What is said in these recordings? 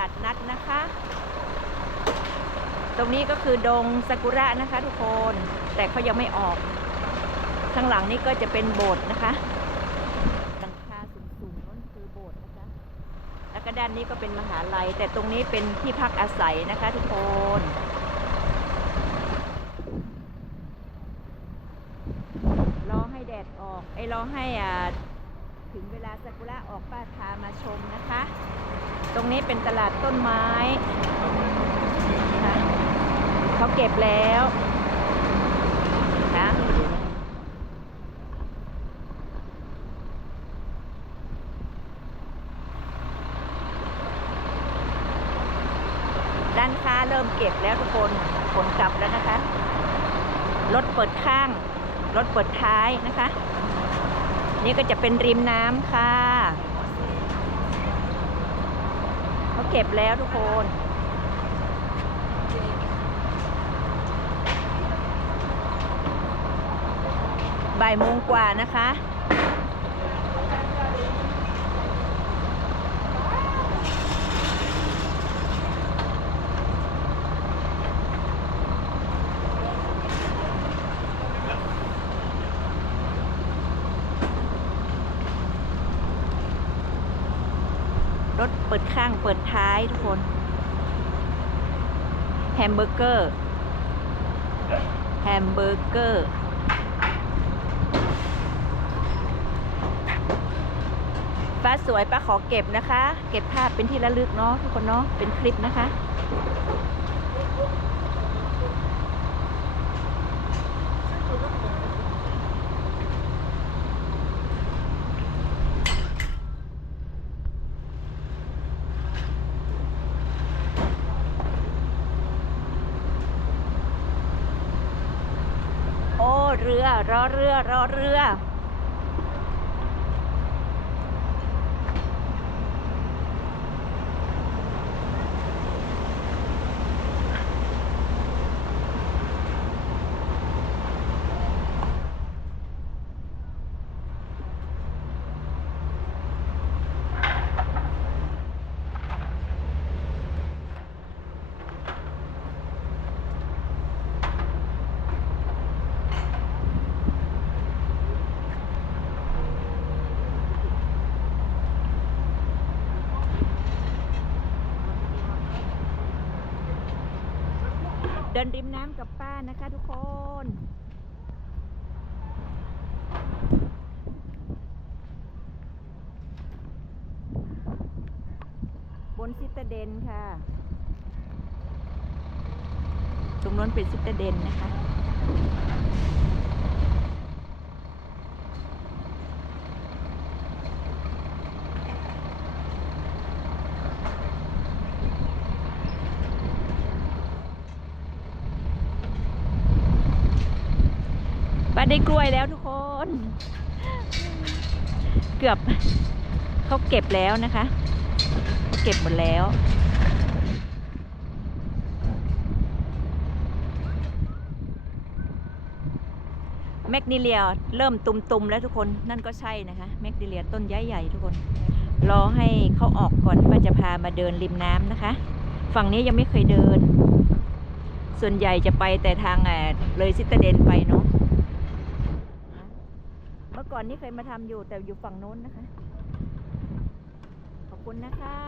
ลาดนัดนะคะ ตรงนี้ก็คือดงซากุระนะคะ ทุกคน แต่เขายังไม่ออก ข้างหลังนี่ก็จะเป็นโบสถ์นะคะหลังคาสูงๆนั่นคือโบสถ์นะคะ แล้วก็ด้านนี้ก็เป็นมหาลัย แต่ตรงนี้เป็นที่พักอาศัยนะคะ ทุกคนรอให้แดดออกไอ้รอให้อ่า ถึงเวลาซากุระออกป้าพามาชมนะคะ ตรงนี้เป็นตลาดต้นไม้นะคะเขาเก็บแล้วนะด้านค้าเริ่มเก็บแล้วทุกคนขนกลับแล้วนะคะ รถเปิดข้าง รถเปิดท้ายนะคะ นี่ก็จะเป็นริมน้ำค่ะเขาเก็บแล้วทุกคนบ่ายโมงกว่านะคะ รถเปิดข้างเปิดท้ายทุกคนแฮมเบอร์เกอร์แฮมเบอร์เกอร์ฟ้าสวยป้าขอเก็บนะคะ เก็บภาพเป็นที่ระลึกเนาะทุกคนเนาะเป็นคลิปนะคะ โอ้ เรือรอเรือรอเรือ เดินริมน้ำกับป้านะคะทุกคนบนซิตาเดนค่ะ ตรงนู้นเป็นซิตาเดนนะคะ ได้กล้วยแล้วทุกคน เกือบเขาเก็บแล้วนะคะ เก็บหมดแล้ว แมกนิเลียเริ่มตุมๆแล้วทุกคนนั่นก็ใช่นะคะ แมกนิเลียต้นใหญ่ๆทุกคน รอให้เขาออกก่อนป้าจะพามาเดินริมน้ำนะคะ ฝั่งนี้ยังไม่เคยเดิน ส่วนใหญ่จะไปแต่ทางอ่าเลยซิตเดนไปเนาะ ก่อนนี่เคยมาทำอยู่แต่อยู่ฝั่งโน้นนะคะ ขอบคุณนะคะ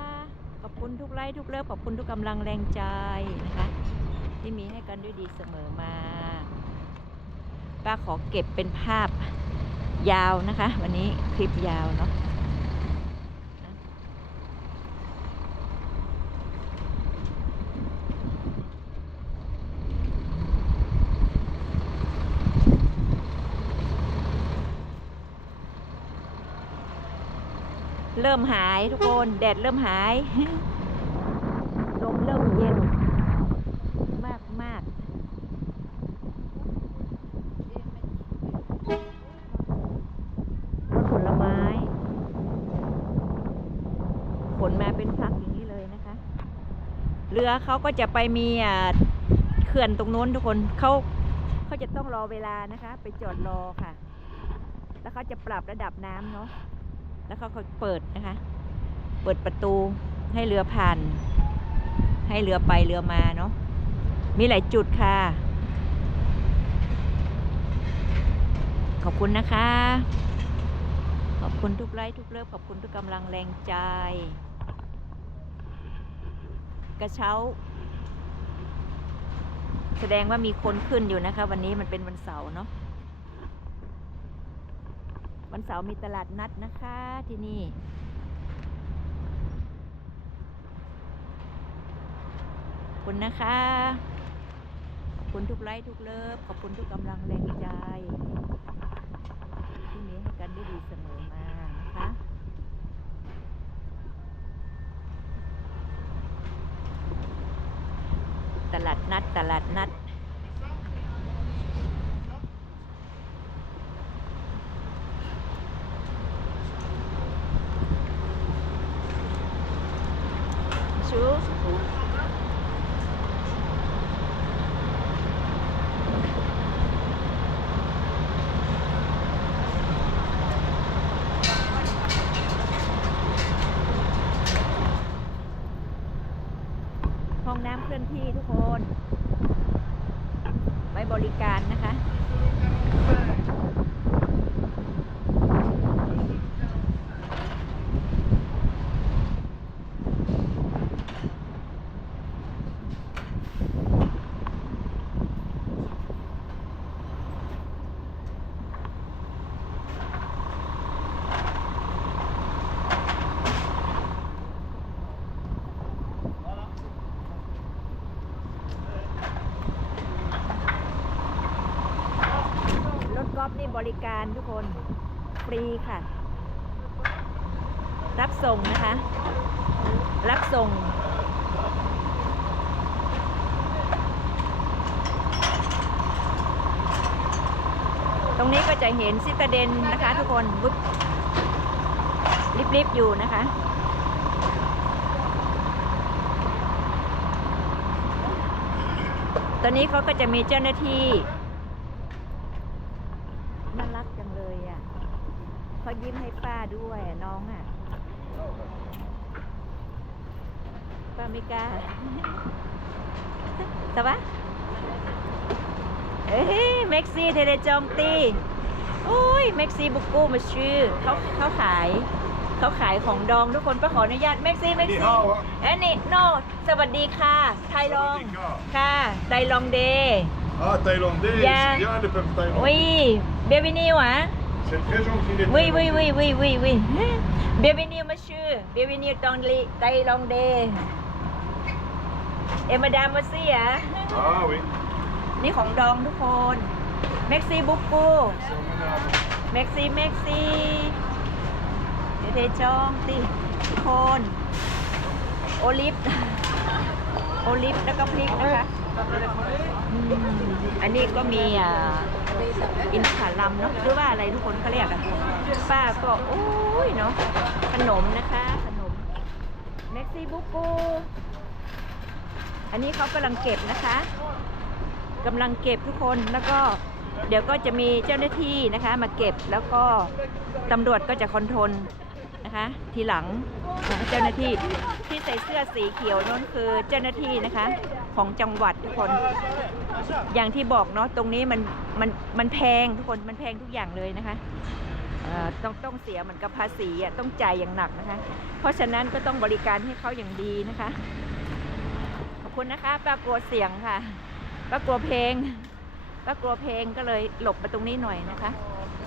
ขอบคุณทุกไลค์ทุกเลิฟขอบคุณทุกกำลังแรงใจนะคะ ที่มีให้กันด้วยดีเสมอมา ป้าขอเก็บเป็นภาพยาวนะคะ วันนี้คลิปยาวเนาะ เริ่มหายทุกคนแดดเริ่มหายลมเริ่มเย็น มากมากรถผลไม้ขนมาเป็นพักอย่างนี้เลยนะคะ เรือเขาก็จะไปมีเขื่อนตรงโน้นทุกคนเขาเขาจะต้องรอเวลานะคะ ไปจอดรอค่ะ แล้วเขาจะปรับระดับน้ำเนาะ แล้วเขาเปิดนะคะ เปิดประตูให้เรือผ่าน ให้เรือไปเรือมาเนาะ มีหลายจุดค่ะ ขอบคุณนะคะ ขอบคุณทุกไลค์ทุกเลิฟขอบคุณทุกกำลังแรงใจ กระเช้า แสดงว่ามีคนขึ้นอยู่นะคะ วันนี้มันเป็นวันเสาร์เนาะ วันเสาร์มีตลาดนัดนะคะที่นี่คุณนะคะ ขอบคุณทุกไลค์ทุกเลิฟ ขอบคุณทุกกำลังแรงใจ ที่มีให้กันได้ดีเสมอมานะคะตลาดนัดตลาดนัด ชูห้องน้ำเคลื่อนที่ทุกคน ไว้บริการนะคะ รถก อล์ฟนี่บริการทุกคน ฟรีค่ะ รับส่งนะคะ รับส่ง ตรงนี้ก็จะเห็นซิตาเดนนะคะทุกคนวุบริบๆอยู่นะคะตอนนี้เขาก็จะมีเจ้าหน้าที่ น่ารักจังเลยอะเขา ยิ้มให้ป้าด้วยอะน้องอะป้าไม่กล้าแต่ว่าเอ้ยเม็กซี่เทเลจองตีอุ้ยเม็กซี่บุกกู้มาชื่อเขาเขาขายเขาขายของดองทุกคนก็ขออนุญาตเม็กซี่เม็กนี่ซี่ฮาวอะเอ้ยนี่โนสวัสดีค่ะไทยลองสวัสดีค่ะค่ะไทยลองเดย์ Ah, thaïlandais, Yeah. c'est bien le peuple thaïlandais. Oui, bienvenue, hein? C'est très gentil les Oui, oui, Thaïlandais. oui, oui, oui, oui. Bienvenue, monsieur. Bienvenue dans les Thaïlandais. Et madame aussi, hein? Ah oui. นี่ของดองทุกคนเม็กซี่บุกกู C'est emmenable. เม็กซี่เม็กซี่เดยวเทจองติทุกคน โอลิฟ โอลิฟแล้วก็พริกนะคะ อันนี้ก็มีอ่าอินทผลัมเนาะหรือว่าอะไรทุกคนเขาเรียกอะป้าก็โอ้ยเนาะขนมนะคะ ขนมเม็กซี่บุกกูอันนี้เขากำลังเก็บนะคะกำลังเก็บทุกคนแล้วก็เดี๋ยวก็จะมีเจ้าหน้าที่นะคะ มาเก็บแล้วก็ตำรวจก็จะคอนโทรลนะคะ ทีหลังเจ้าหน้าที่ที่ใส่เสื้อสีเขียวนั่นคือเจ้าหน้าที่นะคะ ของจังหวัดทุกคน อย่างที่บอกเนาะตรงนี้มันมันมันแพงทุกคนมันแพงทุกอย่างเลยนะคะต้องต้องเสียเหมือนกับภาษีอะต้องจ่ายอย่างหนักนะคะ เพราะฉะนั้นก็ต้องบริการให้เขาอย่างดีนะคะ ขอบคุณนะคะป้ากลัวเสียงค่ะป้ากลัวเพลงก็กลัวเพลงก็เลยหลบมาตรงนี้หน่อยนะคะ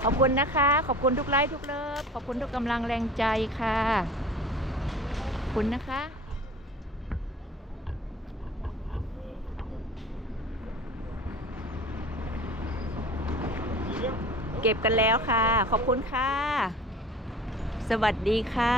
ขอบคุณนะคะ ขอบคุณทุกไลค์ทุกเลิฟขอบคุณทุกกำลังแรงใจค่ะ ขอบคุณนะคะ เก็บกันแล้วค่ะ ขอบคุณค่ะ สวัสดีค่ะ